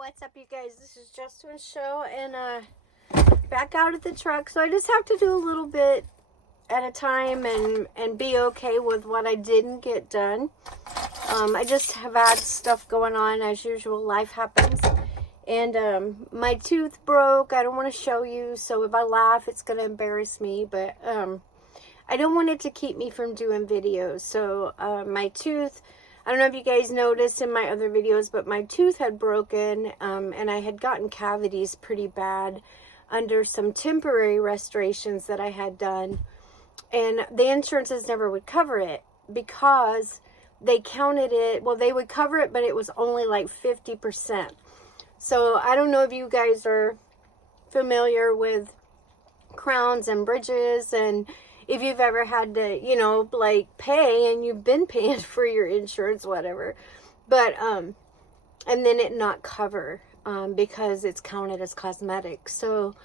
What's up, you guys? This is Justin's show, and back out at the truck. So I just have to do a little bit at a time and be okay with what I didn't get done. I just have had stuff going on as usual. Life happens, and my tooth broke. I don't want to show you, so if I laugh, it's gonna embarrass me. But I don't want it to keep me from doing videos. So my tooth. I don't know if you guys noticed in my other videos, but my tooth had broken, and I had gotten cavities pretty bad under some temporary restorations that I had done. And the insurances never would cover it because they counted it, well, they would cover it, but it was only like 50%. So I don't know if you guys are familiar with crowns and bridges, and if you've ever had to, you know, like pay and you've been paying for your insurance, whatever, but, and then it not cover, because it's counted as cosmetic. So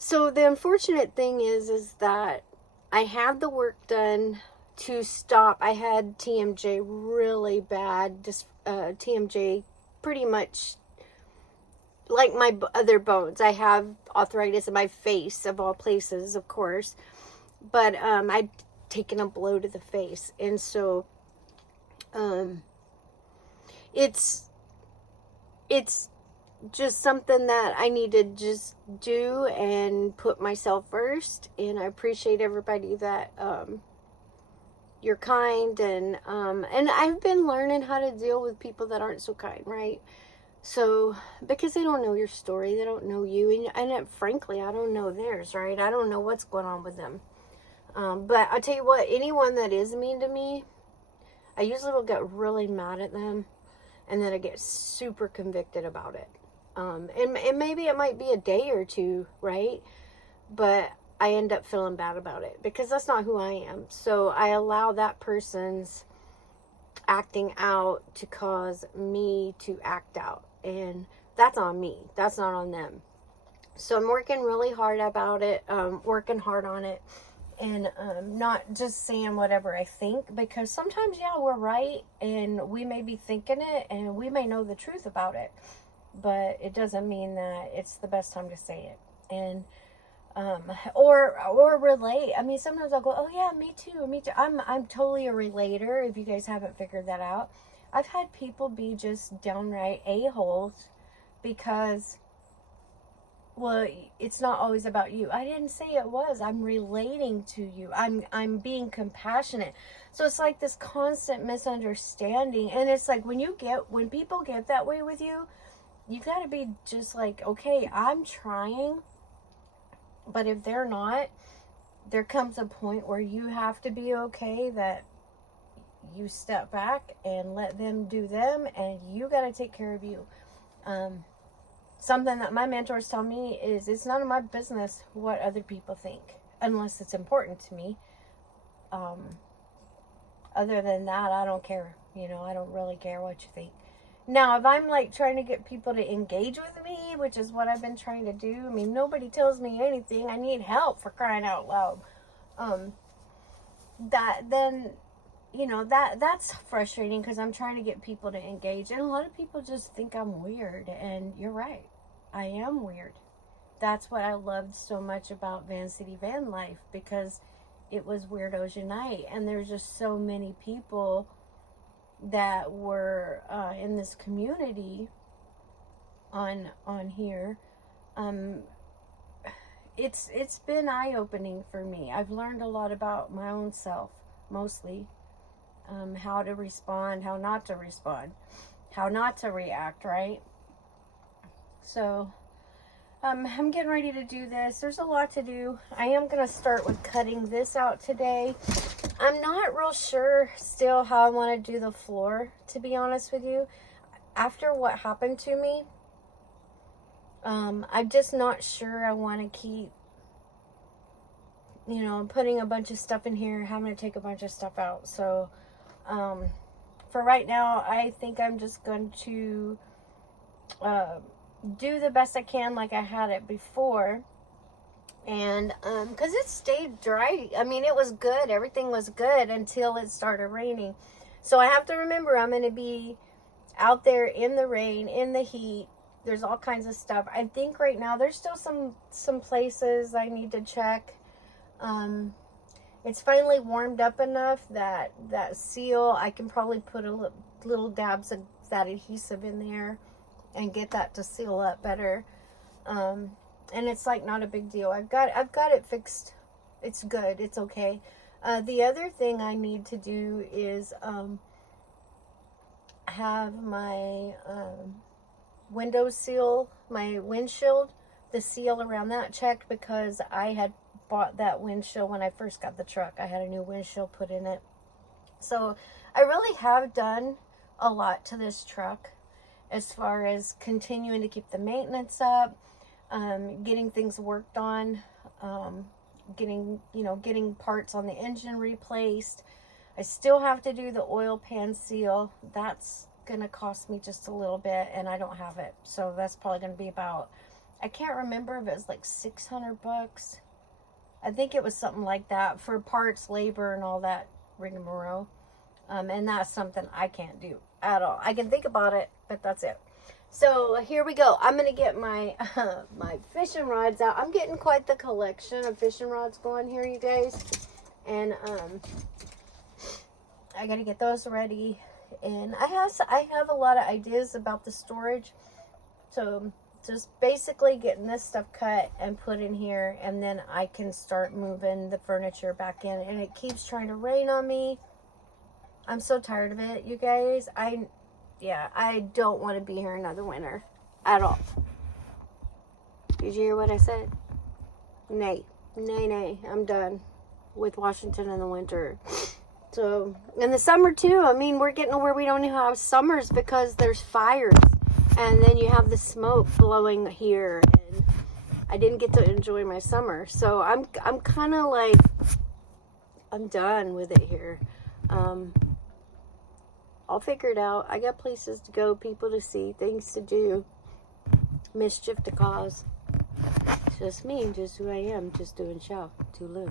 the unfortunate thing is that I had the work done to stop. I had TMJ really bad, just, TMJ pretty much like my other bones. I have arthritis in my face, of all places, of course. But I'd taken a blow to the face. And so it's just something that I need to just do and put myself first. And I appreciate everybody that you're kind, and I've been learning how to deal with people that aren't so kind, right? So, because they don't know your story, they don't know you, and frankly, I don't know theirs, right? I don't know what's going on with them. But I'll tell you what, anyone that is mean to me, I usually will get really mad at them, and then I get super convicted about it. And maybe it might be a day or two, right? But I end up feeling bad about it, because that's not who I am. So I allow that person's acting out to cause me to act out. And that's on me. That's not on them. So I'm working really hard about it, working hard on it. And not just saying whatever I think, because sometimes, yeah, we're right, and we may be thinking it, and we may know the truth about it, but it doesn't mean that it's the best time to say it. And or relate. I mean, sometimes I'll go, oh yeah, me too. I'm totally a relater, if you guys haven't figured that out. I've had people be just downright a-holes because, well, it's not always about you. I didn't say it was. I'm relating to you. I'm being compassionate. So it's like this constant misunderstanding. And it's like when people get that way with you, you got to be just like, okay, I'm trying. But if they're not, there comes a point where you have to be okay that you step back and let them do them, and you got to take care of you. Something that my mentors tell me is, it's none of my business what other people think, unless it's important to me. Other than that, I don't care. You know, I don't really care what you think. Now, if I'm like trying to get people to engage with me, which is what I've been trying to do. I mean, nobody tells me anything. I need help, for crying out loud. That's frustrating, because I'm trying to get people to engage. And a lot of people just think I'm weird. And you're right. I am weird. That's what I loved so much about Van City Van Life, because it was Weirdos Unite. And there's just so many people that were in this community on here. It's been eye-opening for me. I've learned a lot about my own self, mostly. How to respond, how not to respond, how not to react, right? So I'm getting ready to do this. There's a lot to do. I am going to start with cutting this out today. I'm not real sure still how I want to do the floor, to be honest with you. After what happened to me, I'm just not sure I want to keep, you know, putting a bunch of stuff in here, having to take a bunch of stuff out. So for right now, I think I'm just going to do the best I can like I had it before. And because it stayed dry. I mean, it was good. Everything was good until it started raining. So I have to remember, I'm going to be out there in the rain, in the heat, There's all kinds of stuff. I think right now there's still some places I need to check. It's finally warmed up enough that that seal, I can probably put a little dabs of that adhesive in there and get that to seal up better. And it's like not a big deal. I've got it fixed. It's good. It's okay. The other thing I need to do is have my window seal, my windshield, the seal around that checked, because I had bought that windshield when I first got the truck. I had a new windshield put in it. So I really have done a lot to this truck as far as continuing to keep the maintenance up, getting things worked on, getting parts on the engine replaced. I still have to do the oil pan seal. That's gonna cost me just a little bit, and I don't have it, so that's probably gonna be about, I can't remember if it was like $600. I think it was something like that for parts, labor, and all that rigmarole. And that's something I can't do at all. I can think about it, but that's it. So here we go. I'm gonna get my my fishing rods out. I'm getting quite the collection of fishing rods going here, you guys, and I gotta get those ready. And I have a lot of ideas about the storage, so just basically getting this stuff cut and put in here, and then I can start moving the furniture back in. And it keeps trying to rain on me. I'm so tired of it, you guys. I don't want to be here another winter at all. Did you hear what I said? Nay. I'm done with Washington in the winter. So, in the summer too, I mean, we're getting to where we don't even have summers because there's fires. And then you have the smoke blowing here. And I didn't get to enjoy my summer. So, I'm kind of like, I'm done with it here. I'll figure it out. I got places to go, people to see, things to do, mischief to cause. It's just me, just who I am, just doing show to live.